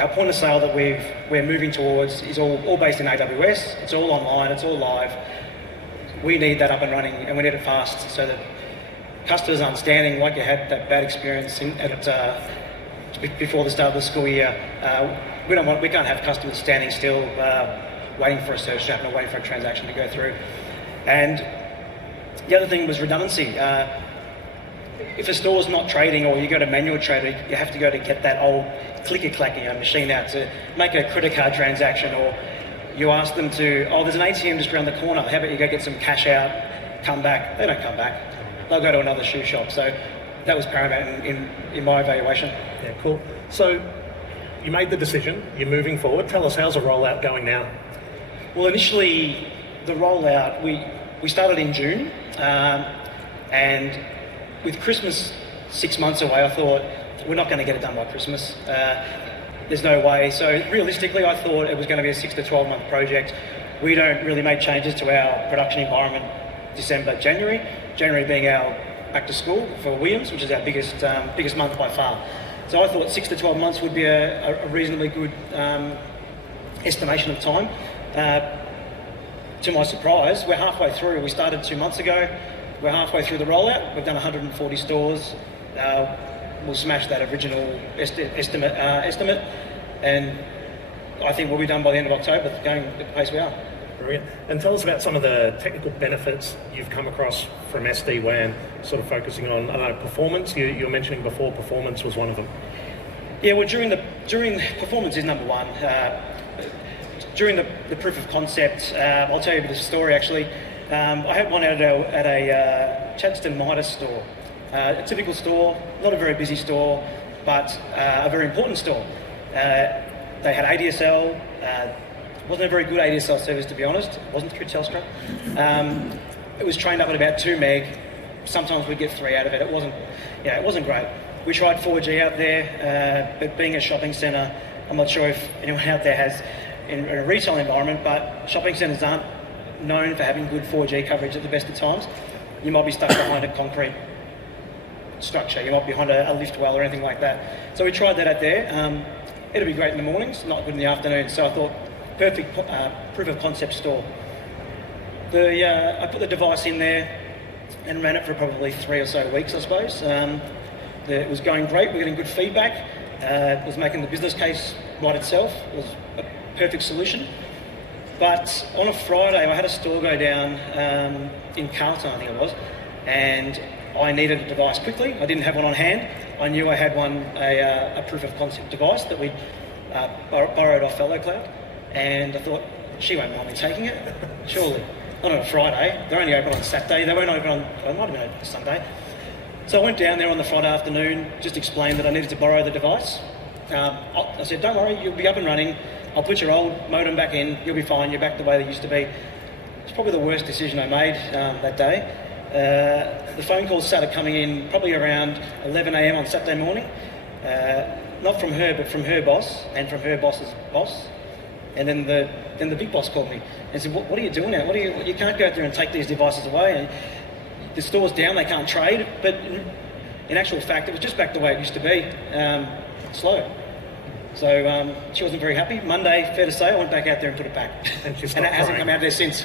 our point of sale that we're moving towards is all based in AWS. It's all online, it's all live. We need that up and running, and we need it fast so that customers understanding, like you had that bad experience before the start of the school year. We can't have customers standing still, waiting for a search to happen or waiting for a transaction to go through. And the other thing was redundancy. If a store's not trading or you go to manual trader, you have to go to get that old clicker-clacking machine out to make a credit card transaction, or you ask them to, oh, there's an ATM just around the corner, how about you go get some cash out, come back? They don't come back. They'll go to another shoe shop. So that was paramount in my evaluation. Yeah, cool. So you made the decision, you're moving forward. Tell us, how's the rollout going now? Well, initially, the rollout, we started in June, and with Christmas 6 months away, I thought, we're not going to get it done by Christmas. There's no way. So realistically, I thought it was going to be a 6 to 12 month project. We don't really make changes to our production environment December, January. January being our back to school for Williams, which is our biggest month by far. So I thought 6 to 12 months would be a reasonably good estimation of time. To my surprise, we're halfway through. We started 2 months ago. We're halfway through the rollout. We've done 140 stores. We'll smash that original estimate, and I think we'll be done by the end of October, going at the pace we are. Brilliant. And tell us about some of the technical benefits you've come across from SD-WAN, sort of focusing on, I don't know, performance. You were mentioning before performance was one of them. Yeah, well, during performance is number one. During the proof of concept, I'll tell you a bit of a story actually. I had one at a Chadstone Midas store. A typical store, not a very busy store, but a very important store. They had ADSL. Wasn't a very good ADSL service, to be honest. It wasn't through Telstra. It was trained up at about 2 meg. Sometimes we'd get 3 out of it. It wasn't great. We tried 4G out there, but being a shopping centre, I'm not sure if anyone out there has in a retail environment, but shopping centres aren't known for having good 4G coverage at the best of times. You might be stuck behind a concrete structure, you might be behind a lift well or anything like that. So we tried that out there. It'll be great in the mornings, not good in the afternoon. So I thought, perfect proof of concept store. I put the device in there and ran it for probably 3 or so weeks, I suppose. It was going great, we were getting good feedback. It was making the business case write itself. It was a perfect solution. But on a Friday, I had a store go down in Carlton, I think it was, and I needed a device quickly. I didn't have one on hand. I knew I had a proof of concept device that we borrowed off VeloCloud, and I thought, she won't mind me taking it, surely. Not on a Friday, they're only open on Saturday, they weren't open on, it might have been open Sunday. So I went down there on the Friday afternoon, just explained that I needed to borrow the device. I said, don't worry, you'll be up and running. I'll put your old modem back in, you'll be fine, you're back the way they used to be. It's probably the worst decision I made that day. The phone calls started coming in probably around 11 a.m. on Saturday morning. Not from her, but from her boss, and from her boss's boss. And then the big boss called me and said, what are you doing now? You can't go out there and take these devices away. And the store's down, they can't trade. But in actual fact, it was just back the way it used to be, slow. So she wasn't very happy. Monday, fair to say, I went back out there and put it back. And it hasn't come out there since.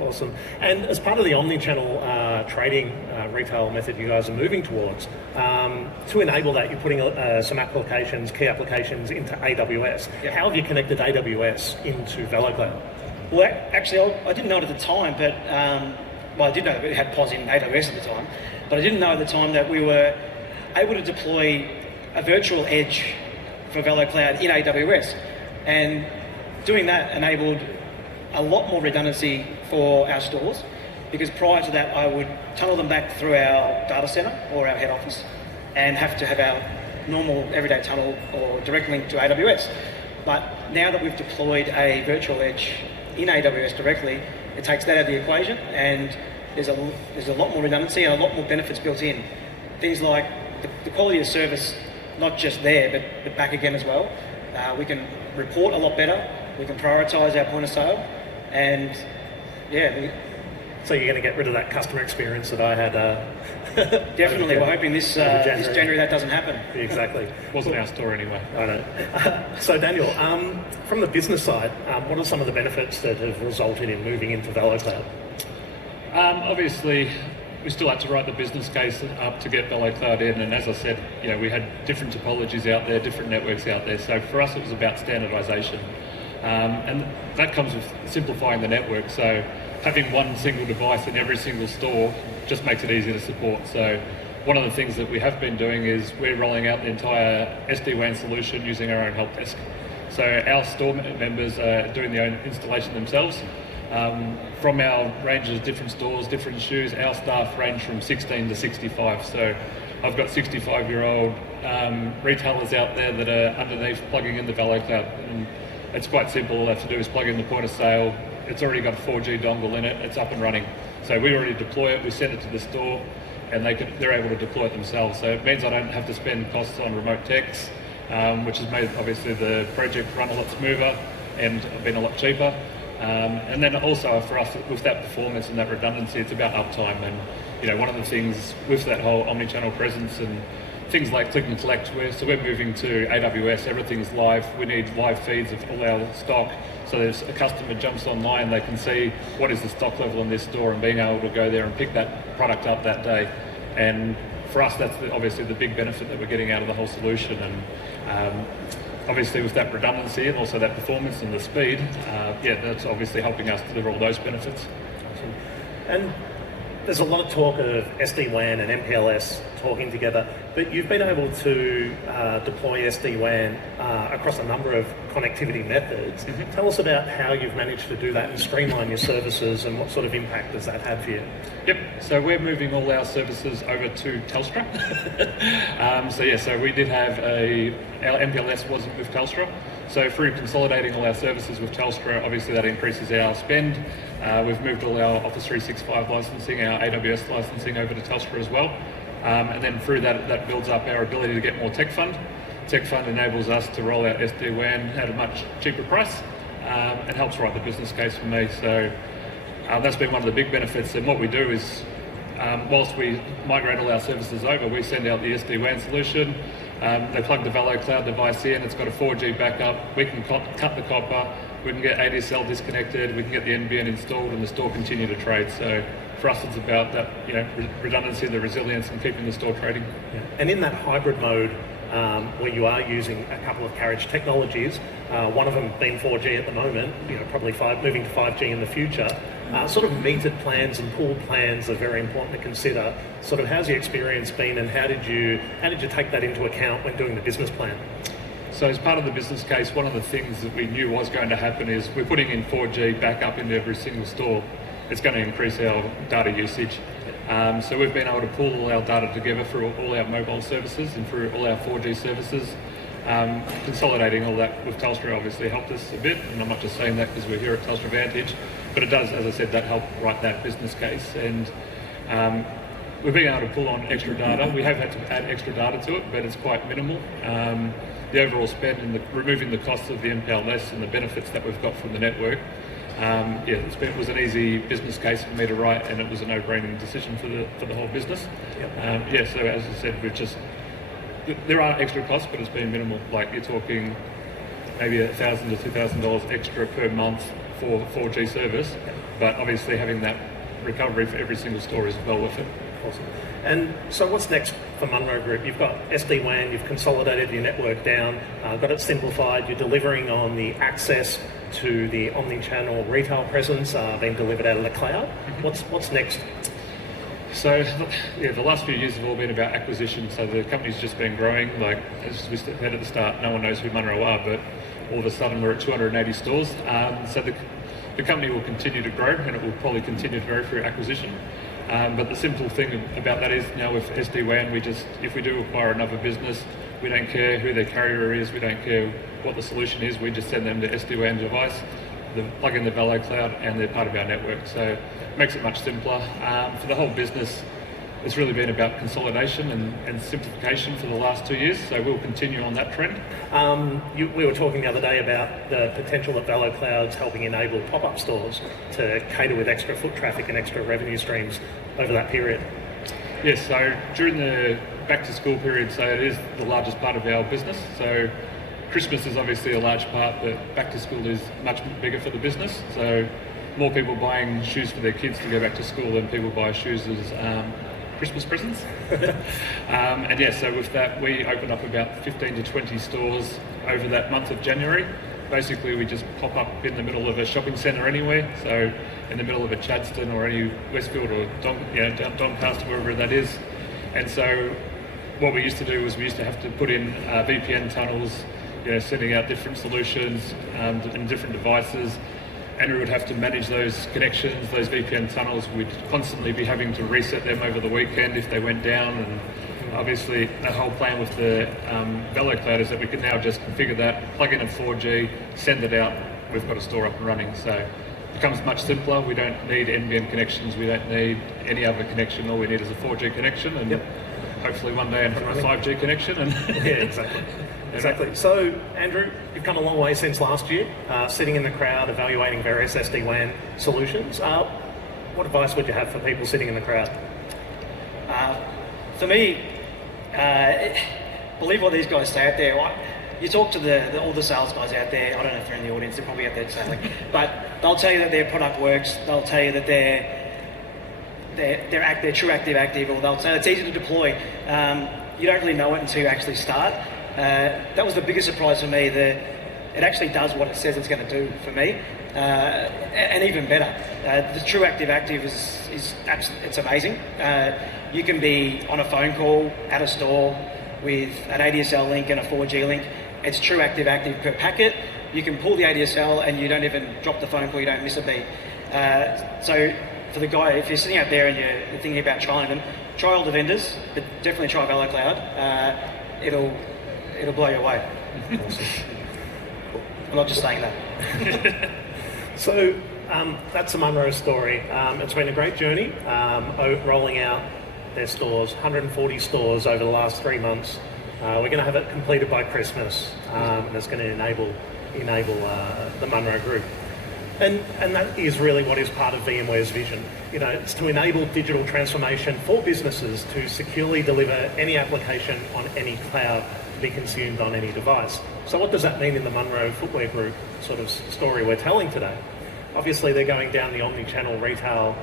Awesome. And as part of the omni-channel trading retail method you guys are moving towards, to enable that, you're putting some applications, key applications into AWS. Yep. How have you connected AWS into VeloCloud? Well, actually, I didn't know it at the time, but I did know that it had POS in AWS at the time, but I didn't know at the time that we were able to deploy a virtual edge for VeloCloud in AWS, and doing that enabled a lot more redundancy for our stores, because prior to that I would tunnel them back through our data center or our head office and have to have our normal everyday tunnel or direct link to AWS. But now that we've deployed a virtual edge in AWS directly, it takes that out of the equation, and there's a lot more redundancy and a lot more benefits built in. Things like the quality of service, not just there, but back again as well. We can report a lot better, we can prioritise our point of sale, and yeah, So you're going to get rid of that customer experience that I had. Definitely. We're hoping this January that doesn't happen. Exactly. Wasn't our store anyway. I know. So Daniel, from the business side, what are some of the benefits that have resulted in moving into VeloCloud? Obviously, we still had to write the business case up to get VeloCloud in, and as I said, we had different topologies out there, different networks out there. So for us, it was about standardisation, and that comes with simplifying the network. So having one single device in every single store just makes it easy to support. So one of the things that we have been doing is we're rolling out the entire SD-WAN solution using our own help desk. So our store members are doing their own installation themselves. From our ranges of different stores, different shoes, our staff range from 16 to 65. So I've got 65-year-old retailers out there that are underneath plugging in the VeloCloud. And it's quite simple. All they have to do is plug in the point of sale. It's already got a 4G dongle in it. It's up and running. So we already deploy it. We send it to the store, and they're able to deploy it themselves. So it means I don't have to spend costs on remote techs, which has made obviously the project run a lot smoother and been a lot cheaper. And then also for us, with that performance and that redundancy, it's about uptime. And one of the things with that whole omni-channel presence and things like click and collect, we're moving to AWS. Everything's live. We need live feeds of all our stock. So there's a customer jumps online, they can see what is the stock level in this store, and being able to go there and pick that product up that day. And for us, that's obviously the big benefit that we're getting out of the whole solution. And obviously with that redundancy and also that performance and the speed, that's obviously helping us deliver all those benefits. Awesome. And there's a lot of talk of SD-WAN and MPLS talking together, but you've been able to deploy SD-WAN across a number of connectivity methods. Mm-hmm. Tell us about how you've managed to do that and streamline your services, and what sort of impact does that have for you? Yep, so we're moving all our services over to Telstra. So we did have our MPLS wasn't with Telstra. So through consolidating all our services with Telstra, obviously that increases our spend. We've moved all our Office 365 licensing, our AWS licensing over to Telstra as well. And then through that builds up our ability to get more tech fund. Tech fund enables us to roll out SD-WAN at a much cheaper price. It helps write the business case for me. So that's been one of the big benefits. And what we do is, whilst we migrate all our services over, we send out the SD-WAN solution. They plug the VeloCloud device in, it's got a 4G backup, we can cut the copper, we can get ADSL disconnected, we can get the NBN installed, and the store continue to trade. So for us, it's about that redundancy, the resilience, and keeping the store trading. Yeah. And in that hybrid mode, where you are using a couple of carriage technologies, one of them being 4G at the moment, probably moving to 5G in the future. Sort of metered plans and pooled plans are very important to consider. Sort of how's your experience been, and how did you take that into account when doing the business plan? So as part of the business case, one of the things that we knew was going to happen is we're putting in 4G backup into every single store. It's going to increase our data usage. So we've been able to pool all our data together through all our mobile services and through all our 4G services. Consolidating all that with Telstra obviously helped us a bit, and I'm not just saying that because we're here at Telstra Vantage, but it does, as I said, that helped write that business case. And we've been able to pull on extra data. We have had to add extra data to it, but it's quite minimal. The overall spend and removing the costs of the MPLS and the benefits that we've got from the network, it was an easy business case for me to write, and it was a no-brainer decision for the whole business. Yep. So as I said, there are extra costs, but it's been minimal. Like you're talking maybe $1,000 to $2,000 extra per month for 4G service, but obviously having that recovery for every single store is well worth it. Awesome. And so what's next for Munro Group? You've got SD-WAN, you've consolidated your network down, got it simplified, you're delivering on the access to the omni-channel retail presence being delivered out of the cloud. Mm-hmm. What's next? So, the last few years have all been about acquisition. So the company's just been growing. Like as we said at the start, no one knows who Munro are, but all of a sudden we're at 280 stores. So the company will continue to grow, and it will probably continue to grow through acquisition. But the simple thing about that is now with SD-WAN, if we do acquire another business, we don't care who their carrier is, we don't care what the solution is, we just send them the SD-WAN device, plug in the VeloCloud, and they're part of our network. So it makes it much simpler. For the whole business, it's really been about consolidation and simplification for the last 2 years, so we'll continue on that trend. We were talking the other day about the potential that VeloCloud's helping enable pop-up stores to cater with extra foot traffic and extra revenue streams over that period. Yes, so during the back to school period, so it is the largest part of our business. So Christmas is obviously a large part, but back to school is much bigger for the business. So more people buying shoes for their kids to go back to school than people buy shoes as Christmas presents. And yeah, so with that, we opened up about 15 to 20 stores over that month of January. Basically, we just pop up in the middle of a shopping centre anywhere, so in the middle of a Chadstone or any Westfield or Doncaster, wherever that is. And so what we used to do was we used to have to put in VPN tunnels, sending out different solutions and different devices, and we would have to manage those connections, those VPN tunnels. We'd constantly be having to reset them over the weekend if they went down. And obviously, the whole plan with the VeloCloud is that we can now just configure that, plug in a 4G, send it out. We've got a store up and running. So it becomes much simpler. We don't need NBN connections. We don't need any other connection. All we need is a 4G connection, and hopefully one day a 5G connection. And yeah, exactly. Exactly. So, Andrew, you've come a long way since last year, sitting in the crowd, evaluating various SD-WAN solutions. What advice would you have for people sitting in the crowd? For me, believe what these guys say out there. You talk to all the sales guys out there. I don't know if they're in the audience. They're probably out there selling, but they'll tell you that their product works. They'll tell you that they're true active, or they'll say it's easy to deploy. You don't really know it until you actually start. That was the biggest surprise for me, that it actually does what it says it's going to do for me, and even better. The true active is it's amazing. You can be on a phone call at a store with an ADSL link and a 4G link. It's true active per packet. You can pull the ADSL and you don't even drop the phone call, you don't miss a beat. So for the guy, if you're sitting out there and you're thinking about trying them, try all the vendors, but definitely try VeloCloud. It'll blow you away. Awesome. I'm not just saying that. So that's the Munro story. It's been a great journey, rolling out their stores, 140 stores over the last 3 months. We're going to have it completed by Christmas, and it's going to enable the Munro Group. And that is really what is part of VMware's vision. It's to enable digital transformation for businesses to securely deliver any application on any cloud to be consumed on any device. So what does that mean in the Munro Footwear Group sort of story we're telling today? Obviously, they're going down the omni-channel retail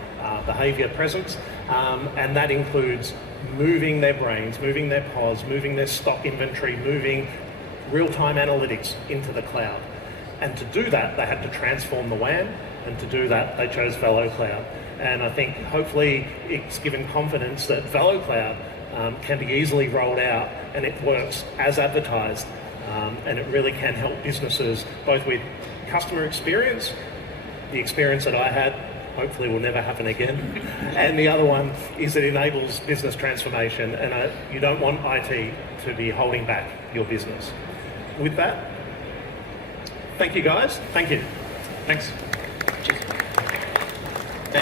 behaviour presence, and that includes moving their brains, moving their pods, moving their stock inventory, moving real-time analytics into the cloud. And to do that, they had to transform the WAN, and to do that, they chose VeloCloud. And I think hopefully it's given confidence that VeloCloud can be easily rolled out, and it works as advertised, and it really can help businesses both with customer experience, the experience that I had hopefully will never happen again, and the other one is it enables business transformation, and you don't want IT to be holding back your business. With that, thank you guys. Thank you. Thanks. Cheers.